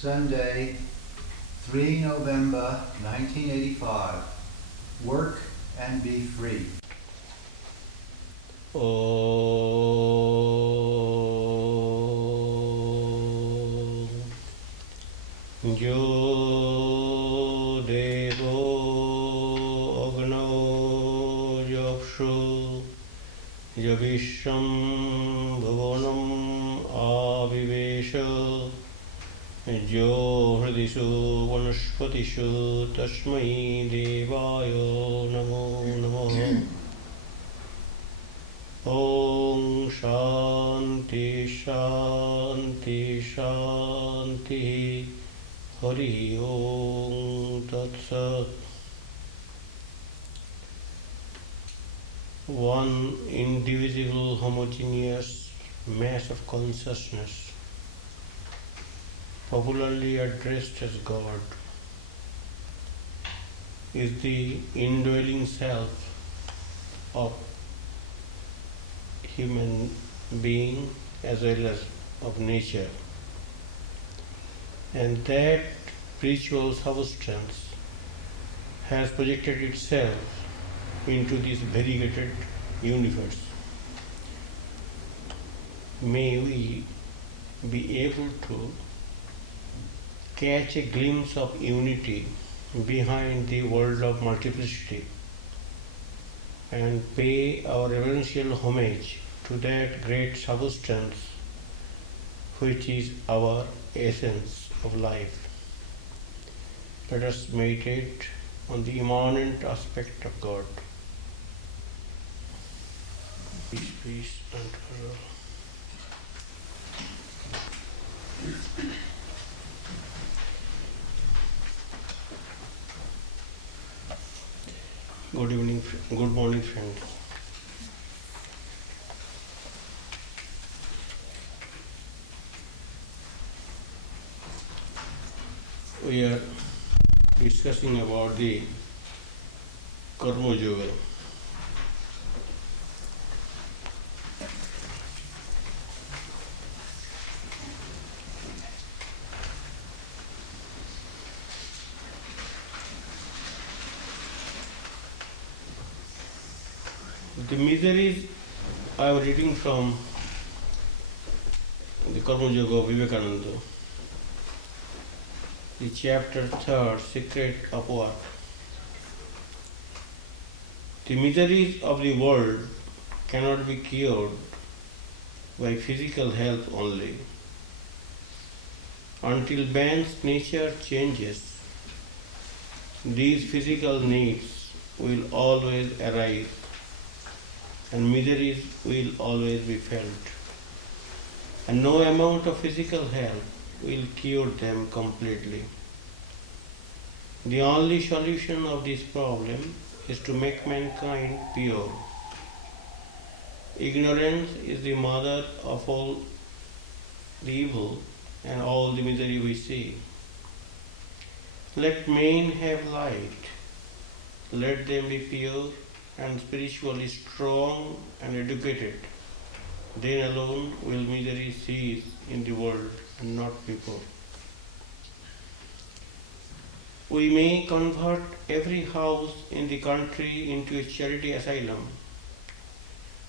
Sunday, 3 November 1985. Work and be free. Jo Devo Agno Yakshu Javisham Bhuvanam Avivesha Jo Hridishu Vanashpatishu Tasmai Devayo Namo Namo Om Shanti Shanti Shanti Hari Om Tat Sat. One indivisible homogeneous mass of consciousness, popularly addressed as God, is the indwelling self of human being as well as of nature, and that spiritual substance has projected itself into this variegated universe. May we be able to catch a glimpse of unity behind the world of multiplicity and pay our reverential homage to that great substance which is our essence of life. Let us meditate on the immanent aspect of God. Peace, peace, and good evening, good morning, friends. We are discussing about the Karma Yoga. The miseries I am reading from the Karma Yoga of Vivekananda, the chapter 3, Secret of Work. The miseries of the world cannot be cured by physical health only. Until man's nature changes, these physical needs will always arise and miseries will always be felt. And no amount of physical help will cure them completely. The only solution of this problem is to make mankind pure. Ignorance is the mother of all the evil and all the misery we see. Let men have light. Let them be pure and spiritually strong and educated. Then alone will misery cease in the world and not before. We may convert every house in the country into a charity asylum.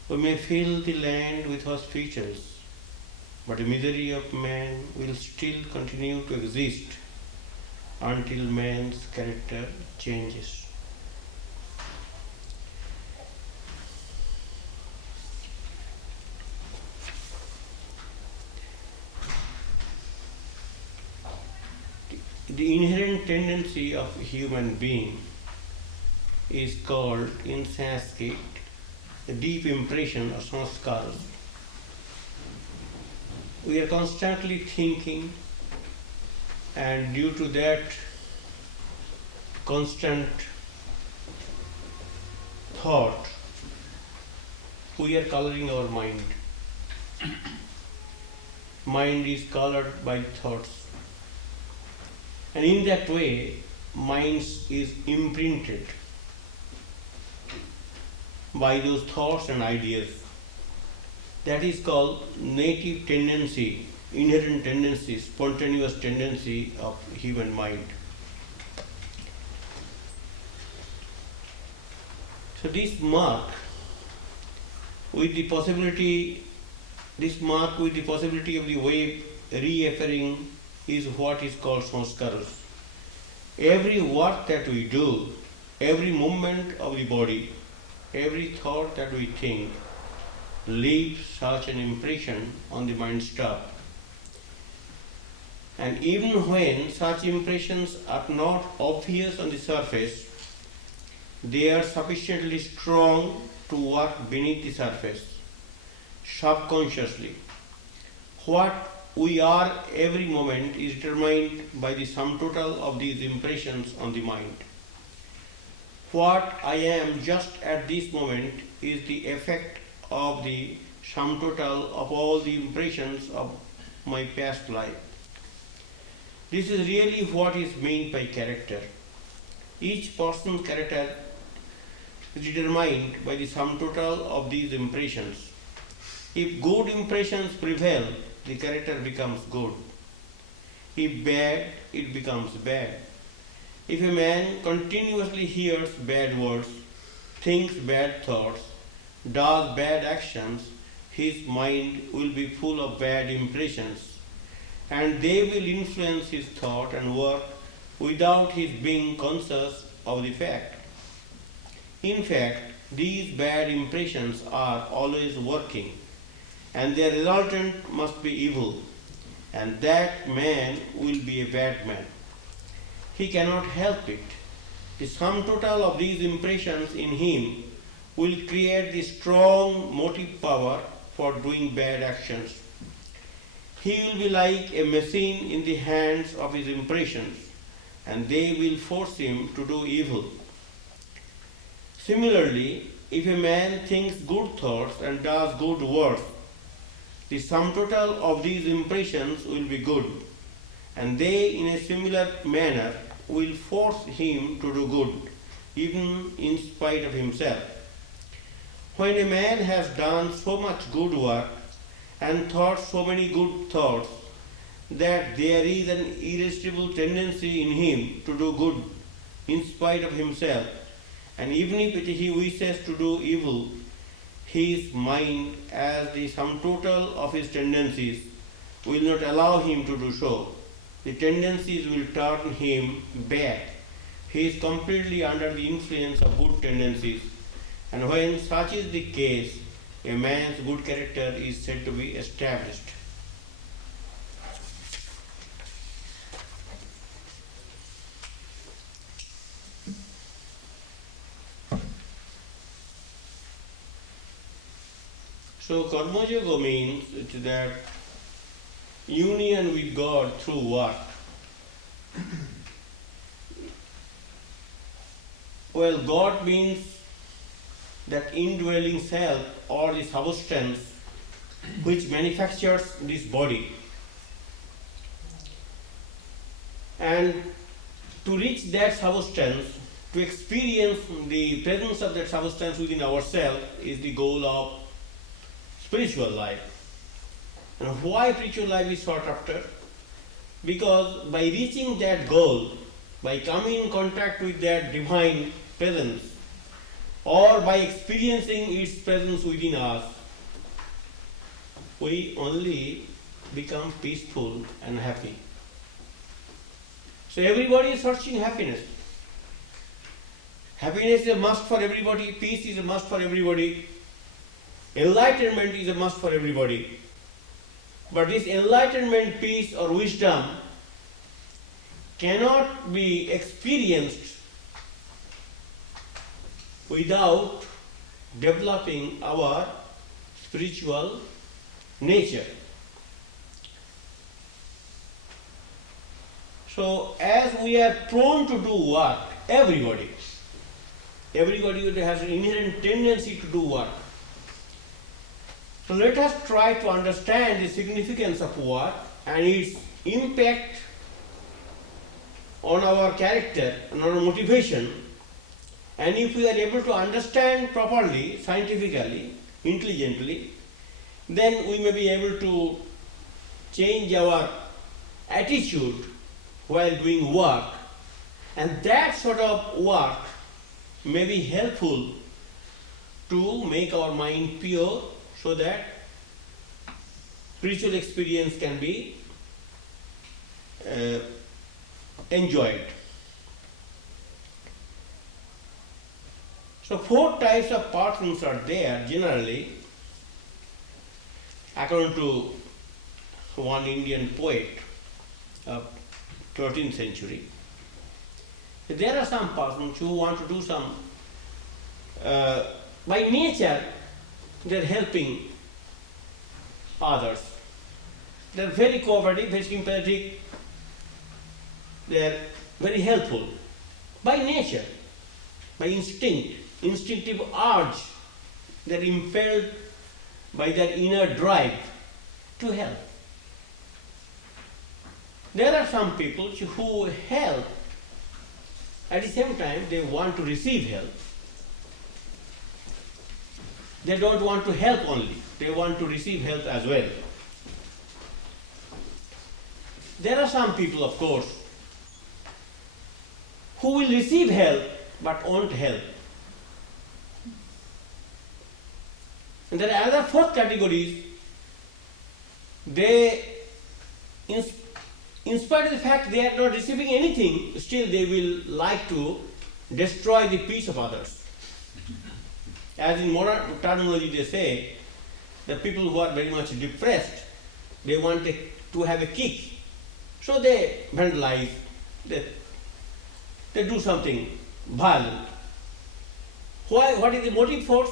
We may fill the land with hospitals, but the misery of man will still continue to exist until man's character changes. The inherent tendency of a human being is called in Sanskrit a deep impression or sanskaras. We are constantly thinking, and due to that constant thought, we are coloring our mind. Mind is colored by thoughts. And in that way, mind is imprinted by those thoughts and ideas. That is called native tendency inherent tendency, spontaneous tendency of human mind. So this mark with the possibility of the wave reappearing is what is called sanskaras. Every work that we do, every movement of the body, every thought that we think leaves such an impression on the mind star. And even when such impressions are not obvious on the surface, they are sufficiently strong to work beneath the surface, subconsciously. What we are every moment is determined by the sum total of these impressions on the mind. What I am just at this moment is the effect of the sum total of all the impressions of my past life. This is really what is meant by character. Each person's character is determined by the sum total of these impressions. If good impressions prevail, the character becomes good. If bad, it becomes bad. If a man continuously hears bad words, thinks bad thoughts, does bad actions, his mind will be full of bad impressions, and they will influence his thought and work without his being conscious of the fact. In fact, these bad impressions are always working, and their resultant must be evil, and that man will be a bad man. He cannot help it. The sum total of these impressions in him will create the strong motive power for doing bad actions. He will be like a machine in the hands of his impressions, and they will force him to do evil. Similarly, if a man thinks good thoughts and does good works, the sum total of these impressions will be good, and they, in a similar manner, will force him to do good, even in spite of himself. When a man has done so much good work and thought so many good thoughts that there is an irresistible tendency in him to do good in spite of himself, and even if he wishes to do evil, his mind, as the sum total of his tendencies, will not allow him to do so. The tendencies will turn him bad. He is completely under the influence of good tendencies, and when such is the case, a man's good character is said to be established. So Karma Yoga means that union with God through work. Well, God means that indwelling self or the substance which manufactures this body. And to reach that substance, to experience the presence of that substance within ourselves is the goal of spiritual life. And why spiritual life is sought after? Because by reaching that goal, by coming in contact with that divine presence, or by experiencing its presence within us, we only become peaceful and happy. So everybody is searching happiness. Happiness is a must for everybody, peace is a must for everybody, enlightenment is a must for everybody. But this enlightenment, peace or wisdom cannot be experienced without developing our spiritual nature. So as we are prone to do work, everybody has an inherent tendency to do work. So let us try to understand the significance of work and its impact on our character, on our motivation. And if we are able to understand properly, scientifically, intelligently, then we may be able to change our attitude while doing work, and that sort of work may be helpful to make our mind pure so that spiritual experience can be enjoyed. So 4 types of persons are there generally, according to one Indian poet of 13th century. There are some persons who want to do some, by nature, they are helping others. They are very cooperative, very sympathetic, they are very helpful. By nature, by instinct, instinctive urge, they are impelled by their inner drive to help. There are some people who help, at the same time they want to receive help. They don't want to help only, they want to receive help as well. There are some people, of course, who will receive help but won't help. And there are other 4th categories. They, in spite of the fact they are not receiving anything, still they will like to destroy the peace of others. As in modern terminology they say, the people who are very much depressed, they want to have a kick. So they vandalize, they do something violent. Why? What is the motive force?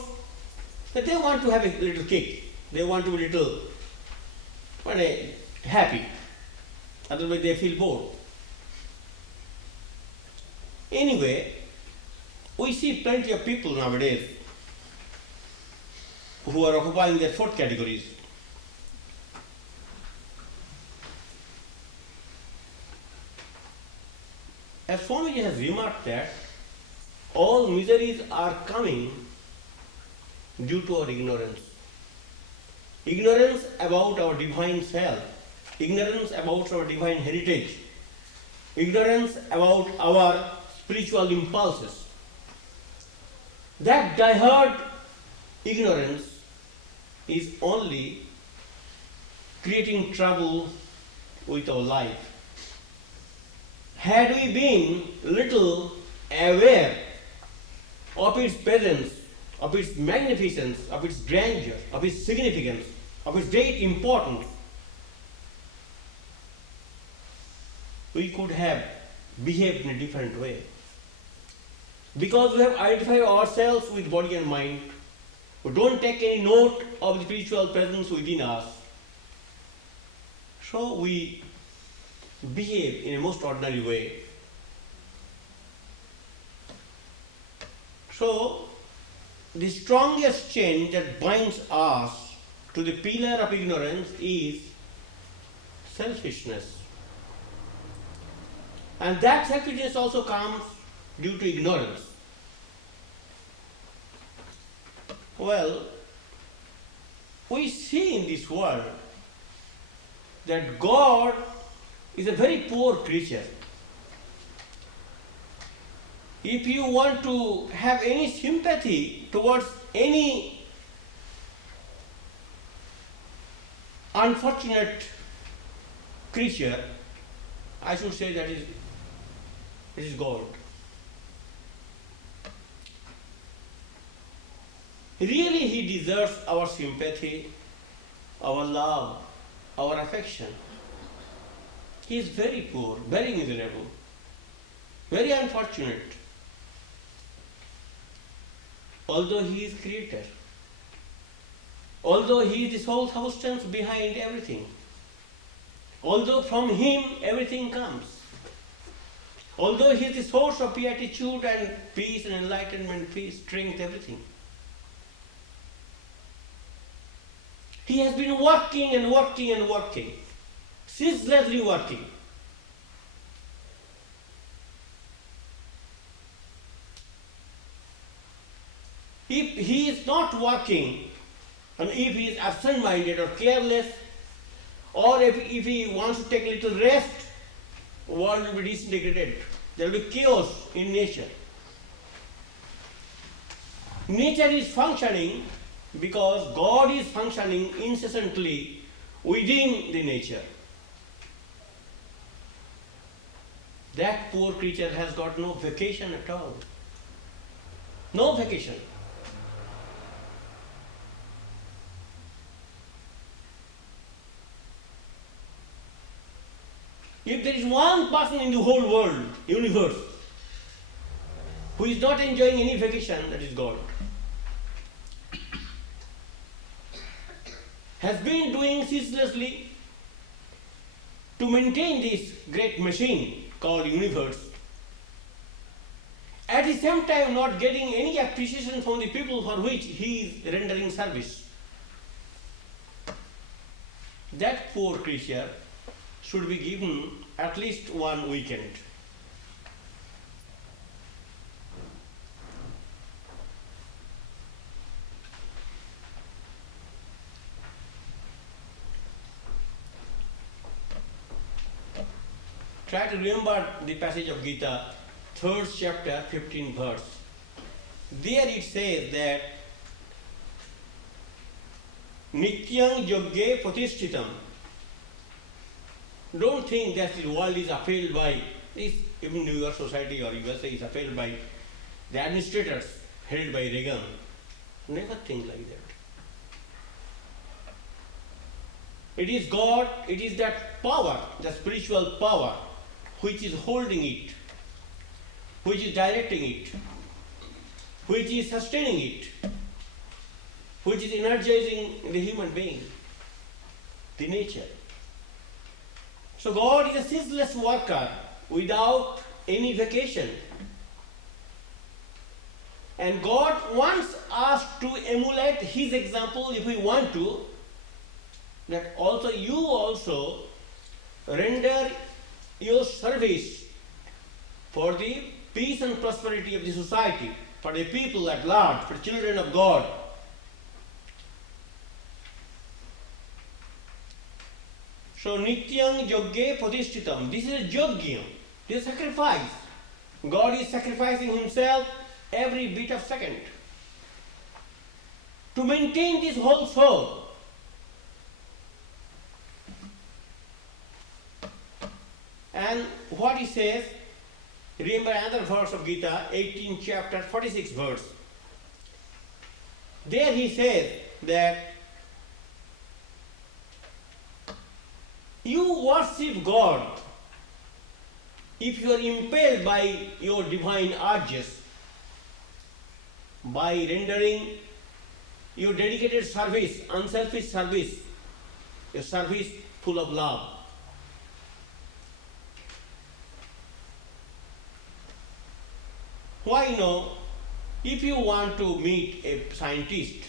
That they want to have a little kick. They want to be a little happy. Otherwise they feel bored. Anyway, we see plenty of people nowadays who are occupying their 4th categories. As Swamiji has remarked that all miseries are coming due to our ignorance. Ignorance about our divine self, ignorance about our divine heritage, ignorance about our spiritual impulses. That diehard ignorance is only creating trouble with our life. Had we been little aware of its presence, of its magnificence, of its grandeur, of its significance, of its great importance, we could have behaved in a different way. Because we have identified ourselves with body and mind, we don't take any note of the spiritual presence within us, so we behave in a most ordinary way. So, the strongest chain that binds us to the pillar of ignorance is selfishness. And that selfishness also comes due to ignorance. Well, we see in this world that God is a very poor creature. If you want to have any sympathy towards any unfortunate creature, I should say that it is God. Really, he deserves our sympathy, our love, our affection. He is very poor, very miserable, very unfortunate. Although he is creator, although he is the sole substance behind everything, although from him everything comes, although he is the source of beatitude and peace and enlightenment, peace, strength, everything. He has been working and working and working, ceaselessly working. If he is not working, and if he is absent-minded or careless, Or if he wants to take a little rest, world will be disintegrated. There will be chaos in nature. Nature is functioning because God is functioning incessantly within the nature. That poor creature has got no vacation at all. No vacation. If there is one person in the whole world, universe, who is not enjoying any vacation, that is God. Has been doing ceaselessly to maintain this great machine called universe. At the same time not getting any appreciation from the people for which he is rendering service. That poor creature should be given at least one weekend. Try to remember the passage of Gita, 3rd chapter, 15th verse. There it says that Nityang Yogge Pratishthitam. Don't think that the world is upheld by this, even New York Society or USA is upheld by the administrators held by Reagan. Never think like that. It is God, it is that power, the spiritual power, which is holding it, which is directing it, which is sustaining it, which is energizing the human being, the nature. So God is a ceaseless worker without any vacation. And God wants us to emulate His example if we want to, that also you also render your service for the peace and prosperity of the society, for the people at large, for children of God. So Nityang Yogge Pratishthitam. This is a yogya, this is sacrifice. God is sacrificing Himself every bit of second to maintain this whole soul. And what he says, remember another verse of Gita, 18th chapter, 46th verse. There he says that you worship God if you are impelled by your divine urges, by rendering your dedicated service, unselfish service, a service full of love. Why no? If you want to meet a scientist,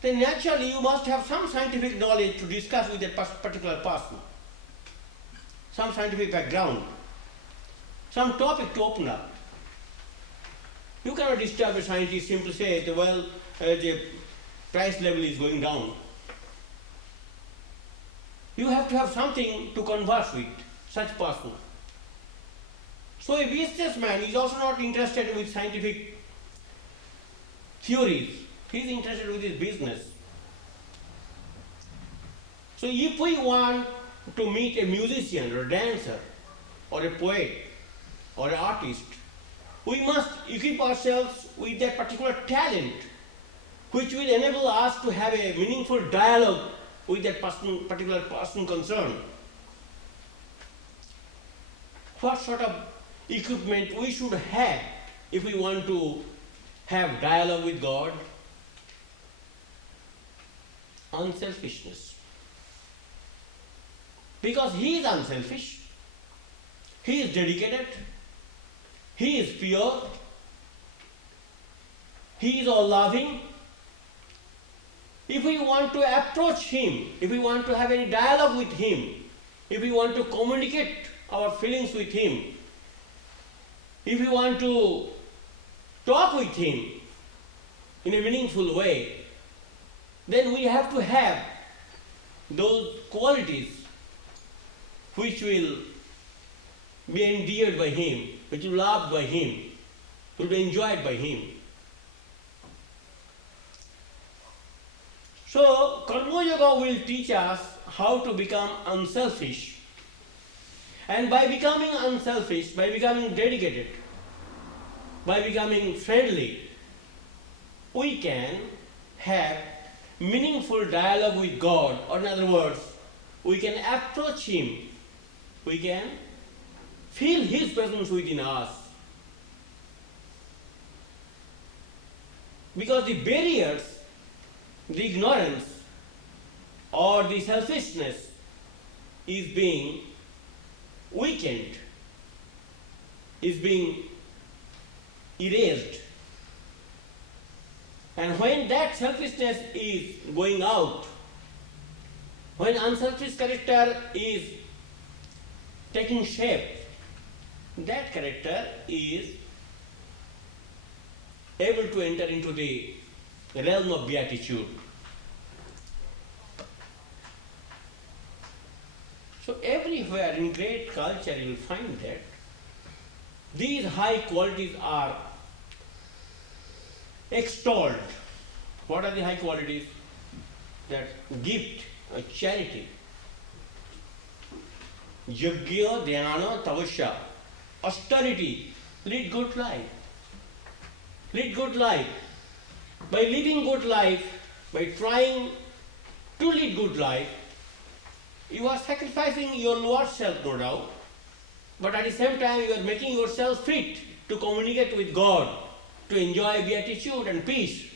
then naturally you must have some scientific knowledge to discuss with that particular person, some scientific background, some topic to open up. You cannot disturb a scientist simply say, the price level is going down. You have to have something to converse with such person. So a businessman is also not interested with scientific theories. He is interested with his business. So if we want to meet a musician or a dancer or a poet or an artist, we must equip ourselves with that particular talent which will enable us to have a meaningful dialogue with that particular person concerned. What sort of equipment we should have if we want to have dialogue with God? Unselfishness. Because He is unselfish, He is dedicated, He is pure, He is all loving. If we want to approach Him, if we want to have any dialogue with Him, if we want to communicate our feelings with Him, if we want to talk with Him in a meaningful way, then we have to have those qualities which will be endeared by him, which will be loved by him, will be enjoyed by him. So, Karma Yoga will teach us how to become unselfish. And by becoming unselfish, by becoming dedicated, by becoming friendly, we can have meaningful dialogue with God. Or in other words, we can approach him, we can feel his presence within us. Because the barriers, the ignorance or the selfishness is being weakened, is being erased. And when that selfishness is going out, when unselfish character is taking shape, that character is able to enter into the realm of beatitude. So everywhere in great culture you will find that these high qualities are extolled. What are the high qualities? That gift, charity, yajna, dhyana, tapasya, austerity, lead good life. Lead good life. By living good life, by trying to lead good life, you are sacrificing your lower self, no doubt, but at the same time you are making yourself fit to communicate with God, to enjoy beatitude and peace.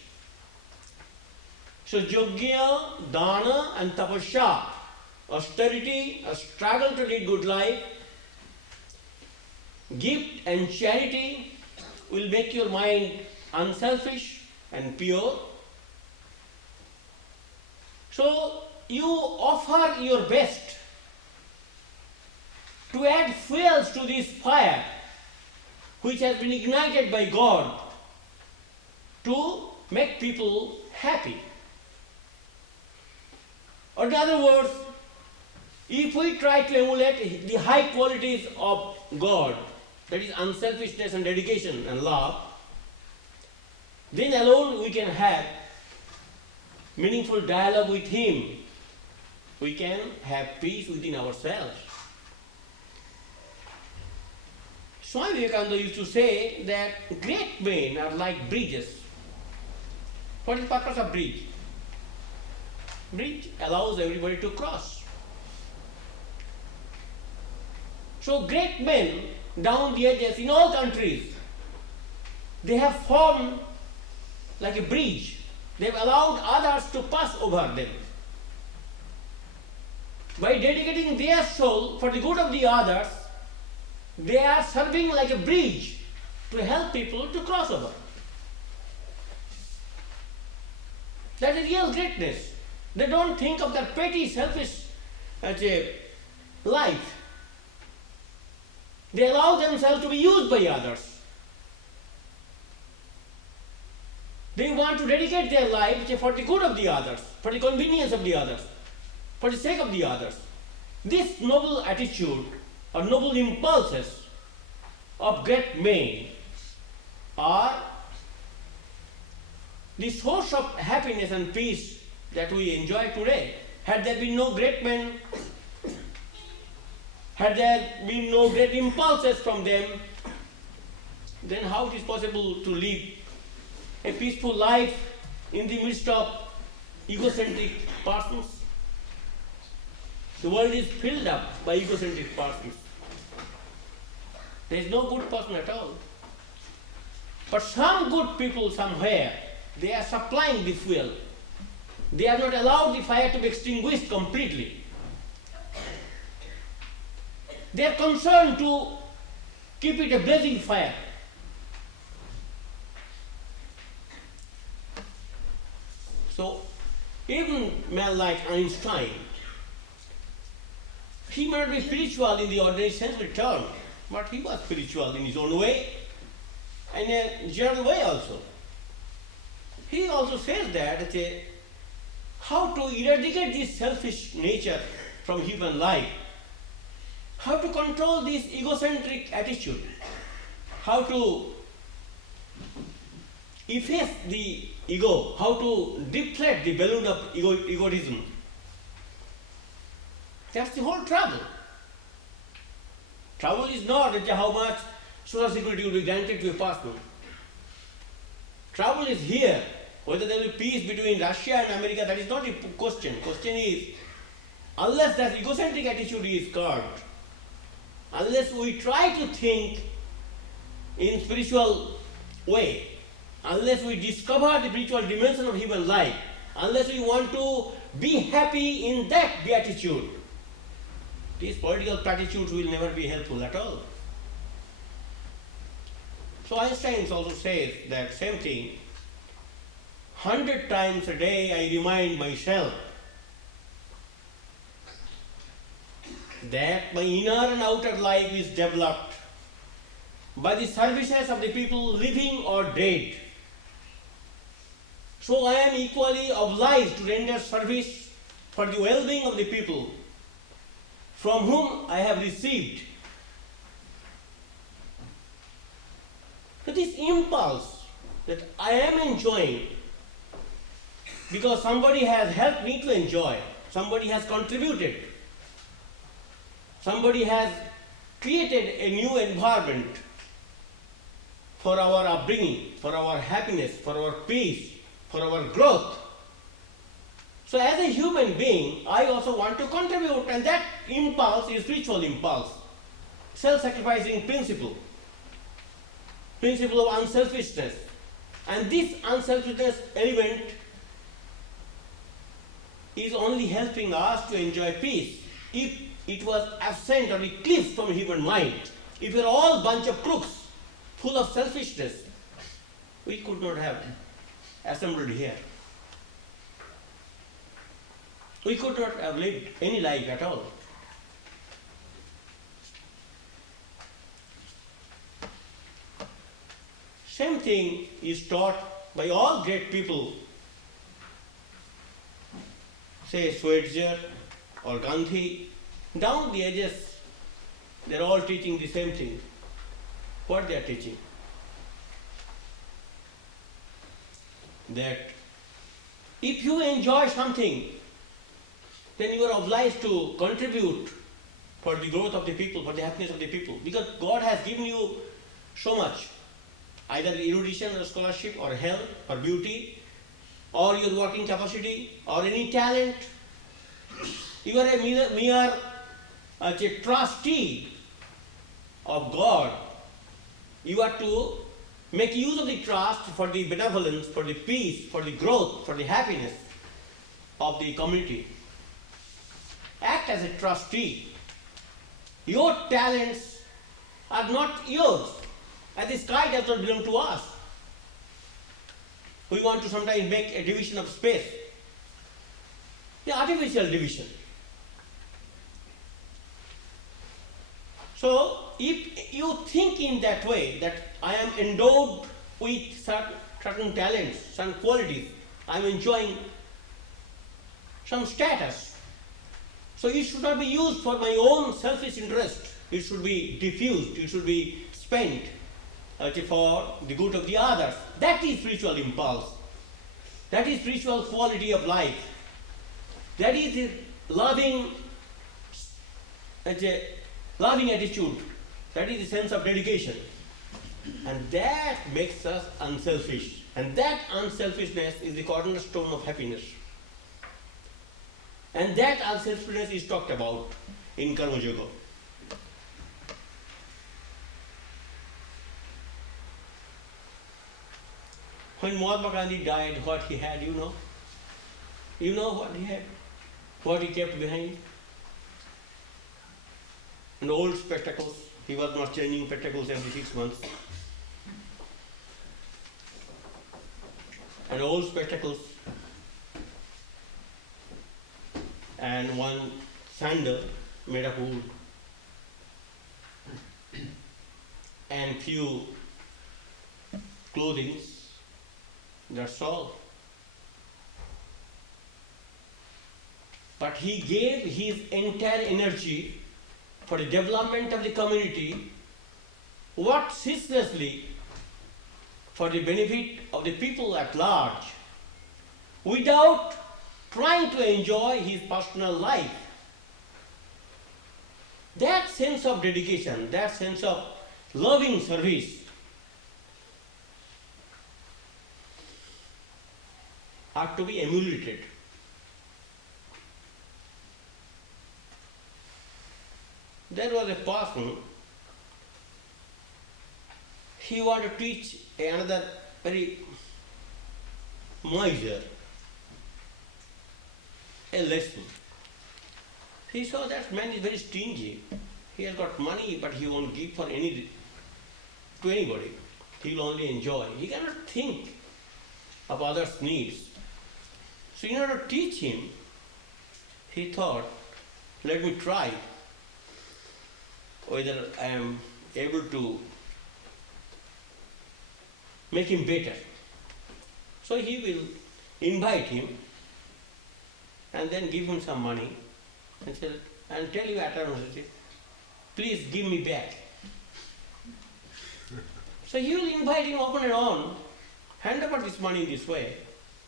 So yajna, dana and tapasya, austerity, a struggle to lead good life, gift and charity will make your mind unselfish and pure. So you offer your best to add fuels to this fire which has been ignited by God to make people happy. Or in other words, if we try to emulate the high qualities of God, that is unselfishness and dedication and love, then alone we can have meaningful dialogue with him. We can have peace within ourselves. Swami Vivekananda used to say that great men are like bridges. What is the purpose of bridge? Bridge allows everybody to cross. So great men down the edges in all countries, they have formed like a bridge. They have allowed others to pass over them. By dedicating their soul for the good of the others, they are serving like a bridge to help people to cross over. That is real greatness. They don't think of their petty, selfish life. They allow themselves to be used by others. They want to dedicate their life for the good of the others, for the convenience of the others, for the sake of the others. This noble attitude or noble impulses of great men are the source of happiness and peace that we enjoy today. Had there been no great men, had there been no great impulses from them, then how it is possible to live a peaceful life in the midst of egocentric persons? The world is filled up by egocentric persons. There is no good person at all. But some good people somewhere, they are supplying the fuel. They are not allowed the fire to be extinguished completely. They are concerned to keep it a blazing fire. So, even a man like Einstein, he may not be spiritual in the ordinary sense of the term, but he was spiritual in his own way, and in a general way also. He also says that how to eradicate this selfish nature from human life, how to control this egocentric attitude, how to efface the ego, how to deflate the balloon of egotism. That's the whole trouble. Trouble is not how much social security will be granted to a person. Trouble is here. Whether there will be peace between Russia and America, that is not the question. Question is, unless that egocentric attitude is curbed, unless we try to think in spiritual way, unless we discover the spiritual dimension of human life, unless we want to be happy in that beatitude, these political platitudes will never be helpful at all. So Einstein also says that same thing. 100 times a day I remind myself that my inner and outer life is developed by the services of the people living or dead. So I am equally obliged to render service for the well-being of the people from whom I have received. So this impulse that I am enjoying because somebody has helped me to enjoy, somebody has contributed, somebody has created a new environment for our upbringing, for our happiness, for our peace, for our growth. So as a human being, I also want to contribute, and that impulse is spiritual impulse, self-sacrificing principle of unselfishness. And this unselfishness element is only helping us to enjoy peace. If it was absent or eclipsed from human mind, if we are all bunch of crooks full of selfishness, we could not have assembled here. We could not have lived any life at all. Same thing is taught by all great people, say Switzer or Gandhi. Down the edges, they are all teaching the same thing. What they are teaching? That if you enjoy something, then you are obliged to contribute for the growth of the people, for the happiness of the people. Because God has given you so much, either erudition or scholarship or health or beauty or your working capacity or any talent. You are a mere trustee of God. You are to make use of the trust for the benevolence, for the peace, for the growth, for the happiness of the community. Act as a trustee. Your talents are not yours, and the sky does not belong to us. We want to sometimes make a division of space, the artificial division. So, if you think in that way, that I am endowed with certain talents, some qualities, I am enjoying some status, so it should not be used for my own selfish interest. It should be diffused, it should be spent for the good of the others. That is spiritual impulse. That is spiritual quality of life. That is the loving attitude. That is the sense of dedication. And that makes us unselfish. And that unselfishness is the cornerstone of happiness. And that unselfishness is talked about in Karma Yoga. When Mahatma Gandhi died, what he had, you know? You know what he had? What he kept behind? And old spectacles. He was not changing spectacles every 6 months. And old spectacles. And one sandal made of wood. And few clothing. That's all. but he gave his entire energy for the development of the community, worked ceaselessly for the benefit of the people at large, without trying to enjoy his personal life. That sense of dedication, that sense of loving service are to be emulated. There was a person, he wanted to teach another very miser a lesson. He saw that man is very stingy. He has got money, but he won't give to anybody. He will only enjoy. He cannot think of others' needs. So in order to teach him, he thought, let me try whether I am able to make him better. So he will invite him and then give him some money and say, and tell you at once, please give me back. So he will invite him open and on, hand over this money in this way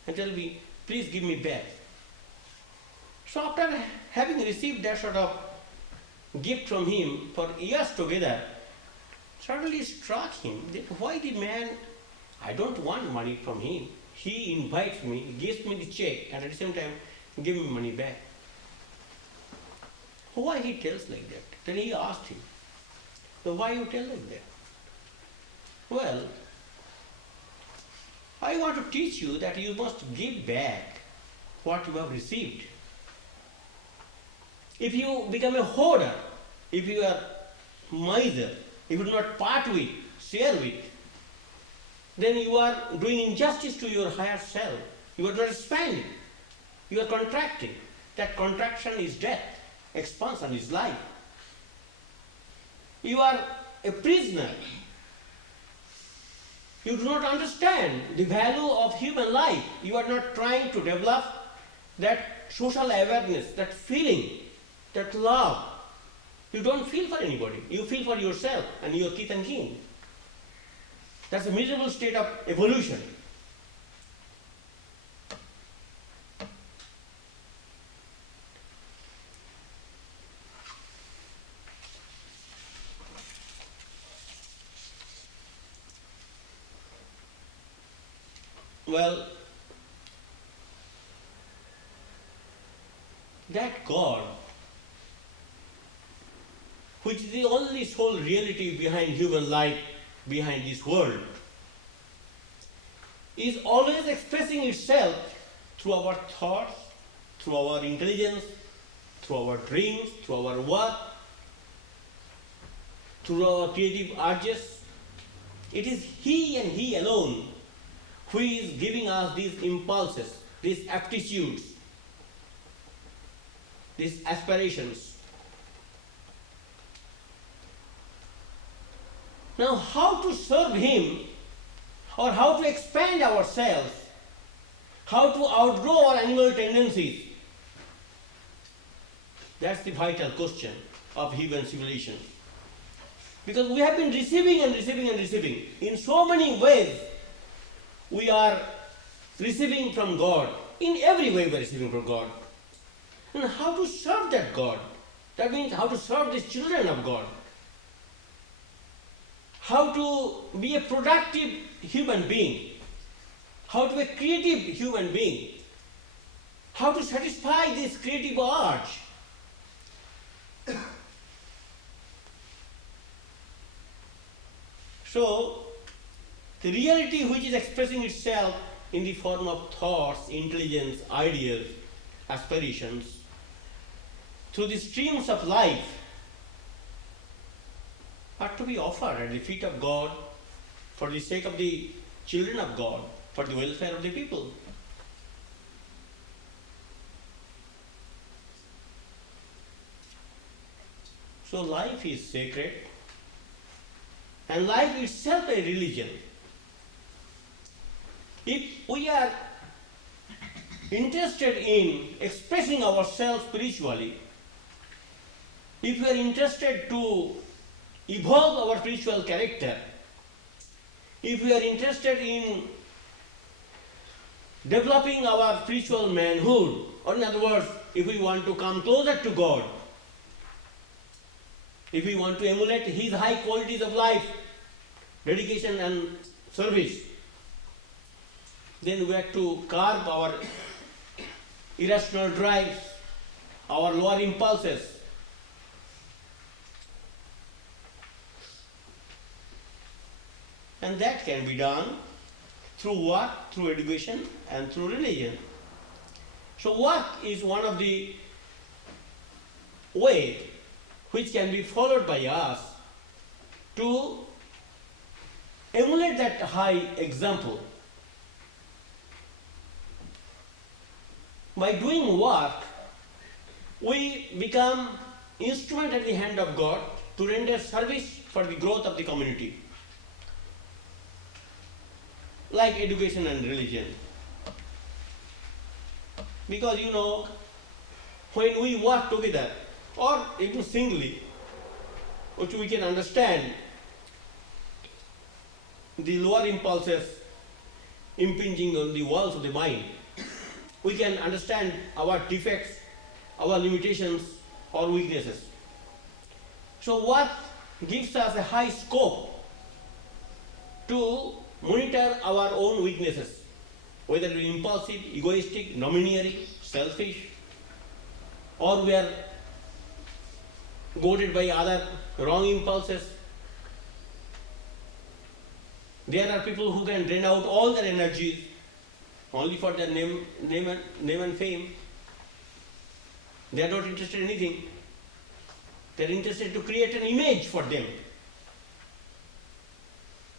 and tell me, please give me back. So after having received that sort of gift from him for years together, suddenly it struck him that why the man, I don't want money from him. He invites me, gives me the check, and at the same time give me money back. Why he tells like that? Then he asked him, so why you tell like that? Well, I want to teach you that you must give back what you have received. If you become a hoarder, if you are miser, if you do not part with, share with, then you are doing injustice to your higher self. You are not expanding. You are contracting. That contraction is death. Expansion is life. You are a prisoner. You do not understand the value of human life. You are not trying to develop that social awareness, that feeling, that love. You don't feel for anybody. You feel for yourself and your kith and kin. That's a miserable state of evolution. Well, that God, which is the only sole reality behind human life, behind this world, is always expressing itself through our thoughts, through our intelligence, through our dreams, through our work, through our creative urges. It is He and He alone who is giving us these impulses, these aptitudes, these aspirations. Now, how to serve Him, or how to expand ourselves, how to outgrow our animal tendencies? That's the vital question of human civilization. Because we have been receiving and receiving and receiving. In so many ways, we are receiving from God. In every way we are receiving from God. And how to serve that God? That means how to serve the children of God. How to be a productive human being. How to be a creative human being. How to satisfy this creative urge. So, the reality which is expressing itself in the form of thoughts, intelligence, ideas, aspirations, through the streams of life, are to be offered at the feet of God for the sake of the children of God, for the welfare of the people. So life is sacred, and life itself a religion. If we are interested in expressing ourselves spiritually, if we are interested to evolve our spiritual character, if we are interested in developing our spiritual manhood, or in other words, if we want to come closer to God, if we want to emulate His high qualities of life, dedication and service, then we have to curb our irrational drives, our lower impulses. And that can be done through what? Through education and through religion. So what is one of the ways which can be followed by us to emulate that high example? By doing work, we become instrument at the hand of God to render service for the growth of the community, like education and religion. Because when we work together, or even singly, which we can understand the lower impulses impinging on the walls of the mind, we can understand our defects, our limitations, or weaknesses. So what gives us a high scope to monitor our own weaknesses, whether we are impulsive, egoistic, domineering, selfish, or we are goaded by other wrong impulses. There are people who can drain out all their energies only for their name and fame. They are not interested in anything. They are interested to create an image for them.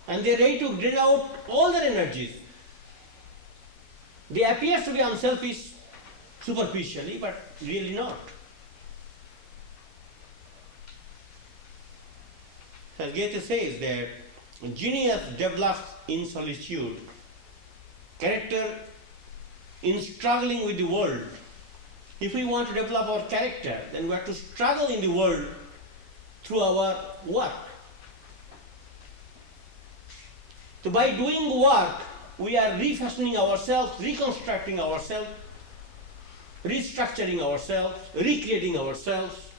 And they are ready to drain out all their energies. They appear to be unselfish superficially, but really not. As Goethe says that genius develops in solitude, character in struggling with the world. If we want to develop our character, then we have to struggle in the world through our work. So by doing work, we are refashioning ourselves, reconstructing ourselves, restructuring ourselves, recreating ourselves.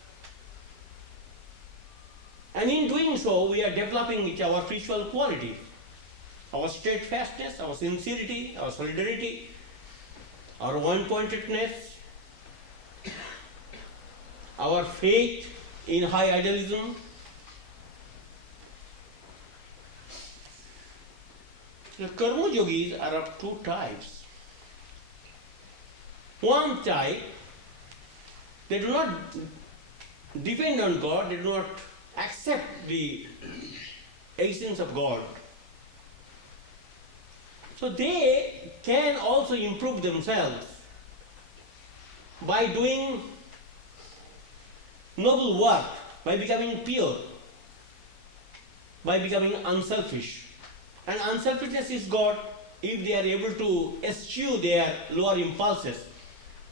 And in doing so, we are developing our spiritual qualities, our steadfastness, our sincerity, our solidarity, our one-pointedness, our faith in high idealism. The karma yogis are of two types. One type, they do not depend on God, they do not accept the existence of God. So they can also improve themselves by doing noble work, by becoming pure, by becoming unselfish. And unselfishness is God if they are able to eschew their lower impulses,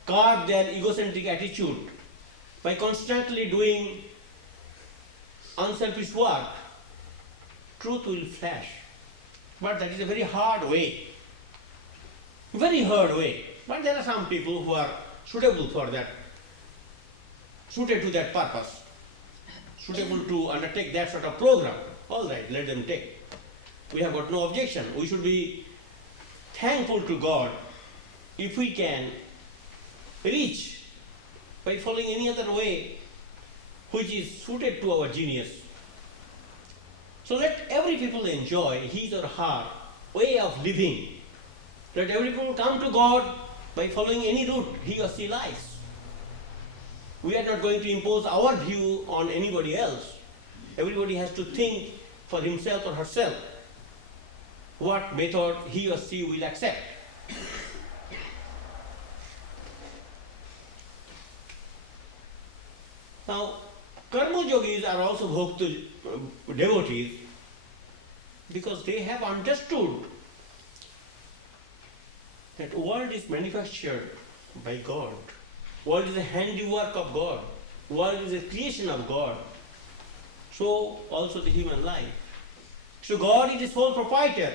curb their egocentric attitude by constantly doing unselfish work. Truth will flash. But that is a very hard way. Very hard way. But there are some people who are suitable for that, suited to that purpose, suitable to undertake that sort of program. All right, let them take. We have got no objection. We should be thankful to God if we can reach by following any other way which is suited to our genius. So let every people enjoy his or her way of living. Let every people come to God by following any route he or she likes. We are not going to impose our view on anybody else. Everybody has to think for himself or herself what method he or she will accept. Now, karma yogis are also bhakta devotees because they have understood that world is manufactured by God. World is a handiwork of God. World is a creation of God. So also the human life. So God is the sole proprietor.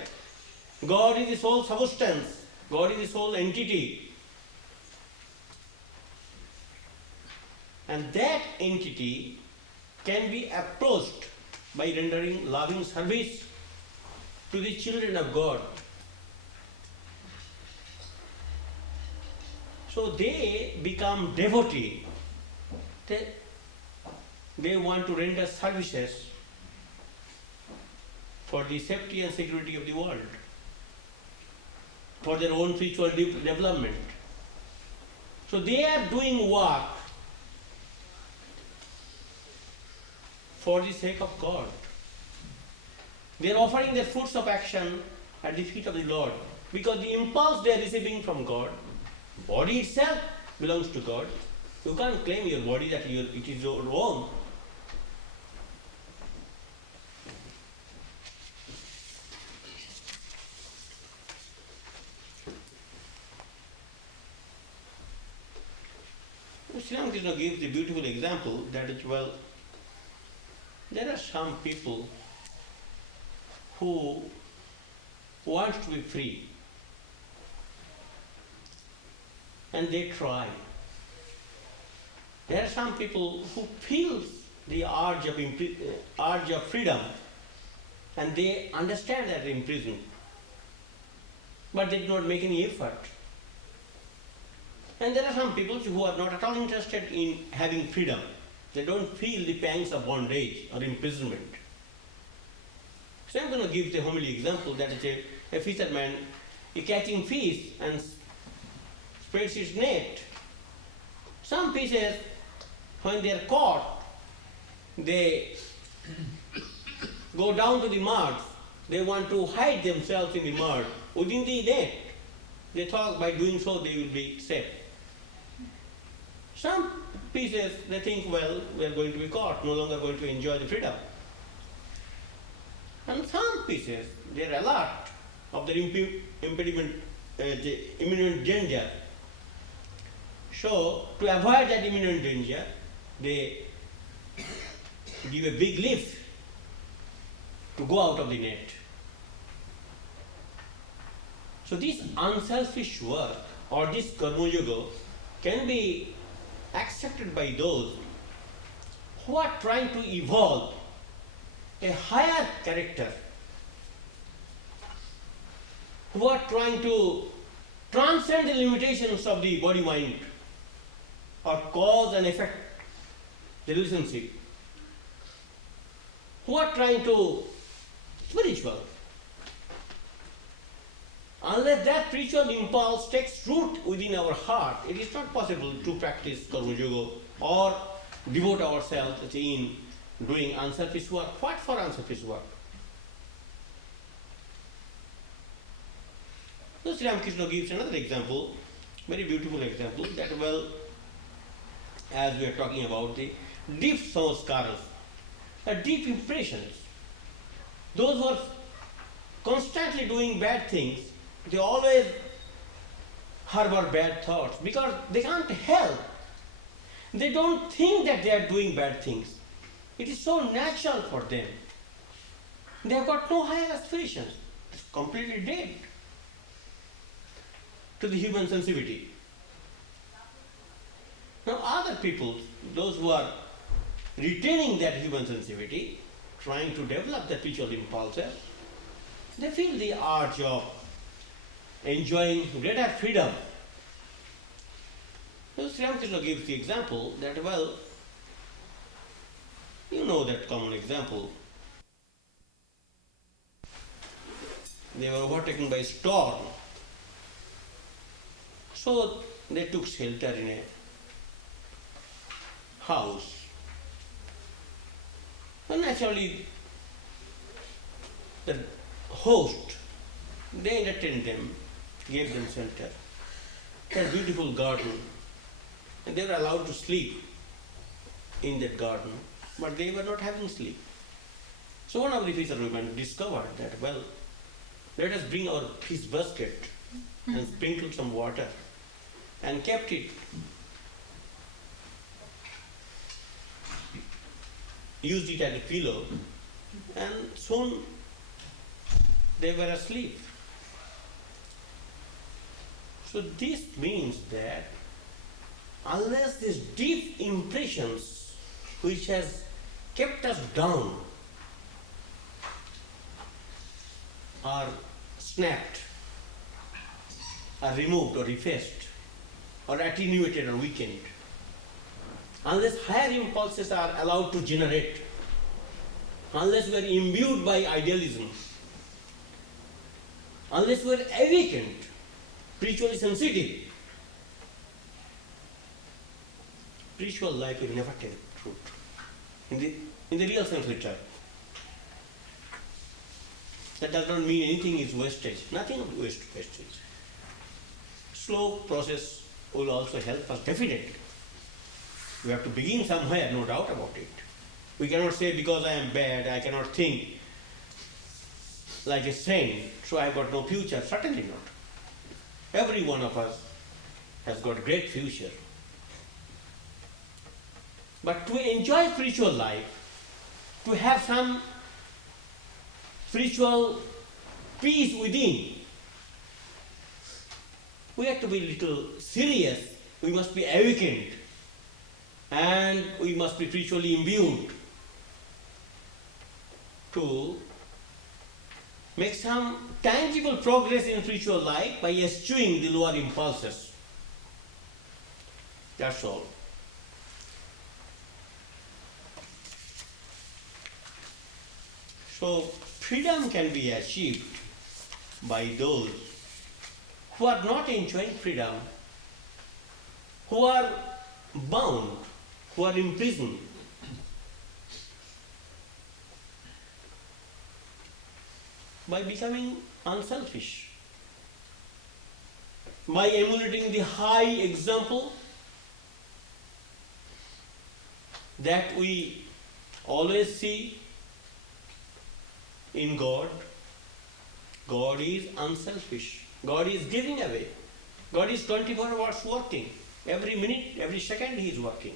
God is the sole substance. God is the sole entity. And that entity can be approached by rendering loving service to the children of God. So they become devotee. They want to render services for the safety and security of the world, for their own spiritual development. So they are doing work for the sake of God. They are offering their fruits of action at the feet of the Lord, because the impulse they are receiving from God, body itself belongs to God. You can't claim your body that it is your own. Sri Ramakrishna gives a beautiful example that is, well, there are some people who want to be free and they try. There are some people who feel the urge of freedom and they understand that they're imprisoned, but they do not make any effort. And there are some people who are not at all interested in having freedom. They don't feel the pangs of bondage or imprisonment. So I'm going to give the homily example that is a fisherman is catching fish and spreads his net. Some fishes, when they are caught, they go down to the mud. They want to hide themselves in the mud within the net. They thought by doing so they will be safe. Some fishes, they think, well, we are going to be caught, no longer going to enjoy the freedom. And some fishes, they are alert of their the imminent danger. So, to avoid that imminent danger, they give a big leap to go out of the net. So this unselfish work or this karma yoga can be accepted by those who are trying to evolve a higher character, who are trying to transcend the limitations of the body-mind or cause and effect relationship, who are trying to spiritual. Unless that spiritual impulse takes root within our heart, it is not possible to practice karma yoga or devote ourselves in doing unselfish work. What for unselfish work? So Sri Ramakrishna gives another example, very beautiful example, that, well, as we are talking about the deep samskaras, deep impressions. Those who are constantly doing bad things, they always harbor bad thoughts because they can't help. They don't think that they are doing bad things. It is so natural for them. They have got no higher aspirations. It's completely dead to the human sensitivity. Now other people, those who are retaining that human sensitivity, trying to develop the spiritual impulses, they feel the urge of enjoying greater freedom. So Sri Ramakrishna gives the example that, well, you know that common example. They were overtaken by storm. So they took shelter in a house. And naturally, the host, they entertained them, gave them shelter. A beautiful garden. And they were allowed to sleep in that garden, but they were not having sleep. So one of the fishermen discovered that, well, let us bring our fish basket and sprinkled some water and kept it. Used it as a pillow, and soon they were asleep. So this means that unless these deep impressions which has kept us down are snapped, are removed or effaced, or attenuated or weakened, unless higher impulses are allowed to generate, unless we are imbued by idealism, unless we are awakened, spiritually sensitive, spiritual life will never take root in the real sense of the term. That does not mean anything is wastage. Nothing of wastage. Slow process will also help us, definitely. We have to begin somewhere, no doubt about it. We cannot say because I am bad, I cannot think like a saint, so I have got no future. Certainly not. Every one of us has got great future. But to enjoy spiritual life, to have some spiritual peace within, we have to be a little serious. We must be awakened, and we must be spiritually imbued to make some tangible progress in spiritual life by eschewing the lower impulses. That's all. So freedom can be achieved by those who are not enjoying freedom, who are bound, who are imprisoned. By becoming unselfish, by emulating the high example that we always see in God. God is unselfish. God is giving away. God is 24 hours working. Every minute, every second He is working.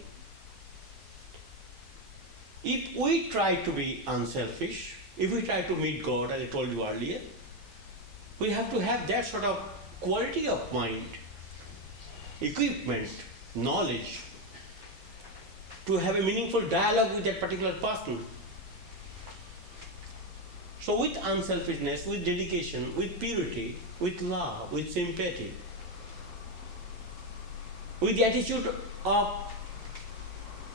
If we try to be unselfish, if we try to meet God, as I told you earlier, we have to have that sort of quality of mind, equipment, knowledge, to have a meaningful dialogue with that particular person. So with unselfishness, with dedication, with purity, with love, with sympathy, with the attitude of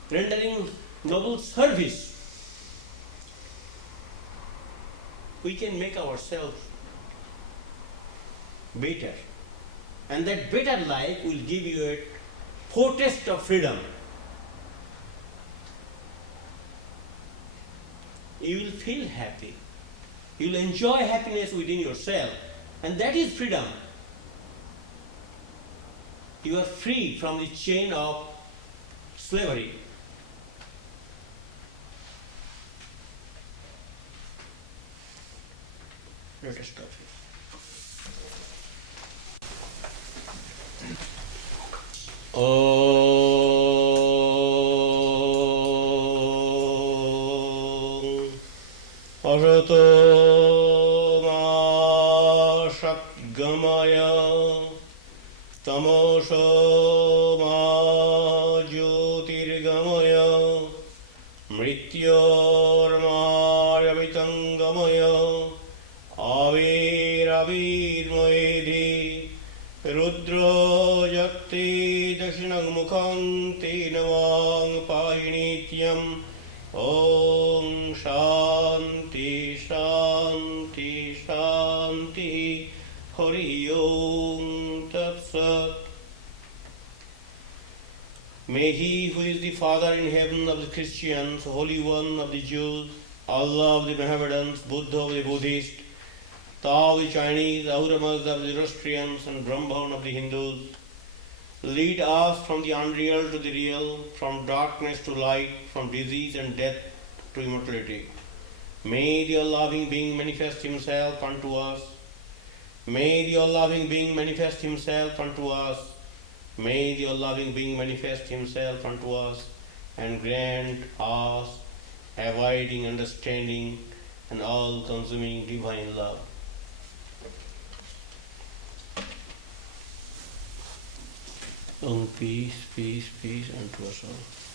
rendering noble service, we can make ourselves better. And that better life will give you a foretaste of freedom. You will feel happy. You will enjoy happiness within yourself. And that is freedom. You are free from the chain of slavery. Let us stop here. Arato ma satgamaya tamosho ma jyotirgamaya mrityor ma yavitangamaya avir moedhi rudro jati dakshinam mukham tinavang pahinityam Om Shanti Shanti Shanti Hari Om Tat Sat. May He who is the Father in heaven of the Christians, Holy One of the Jews, Allah of the Mohammedans, Buddha of the Buddhists, Tao of the Chinese, Ahura Mazda of the Zoroastrians, and Brahman of the Hindus, lead us from the unreal to the real, from darkness to light, from disease and death to immortality. May the all-loving being manifest Himself unto us. May the all-loving being manifest himself unto us. May the all-loving being manifest himself unto us and grant us abiding understanding and all-consuming divine love. Peace, peace, peace unto us all.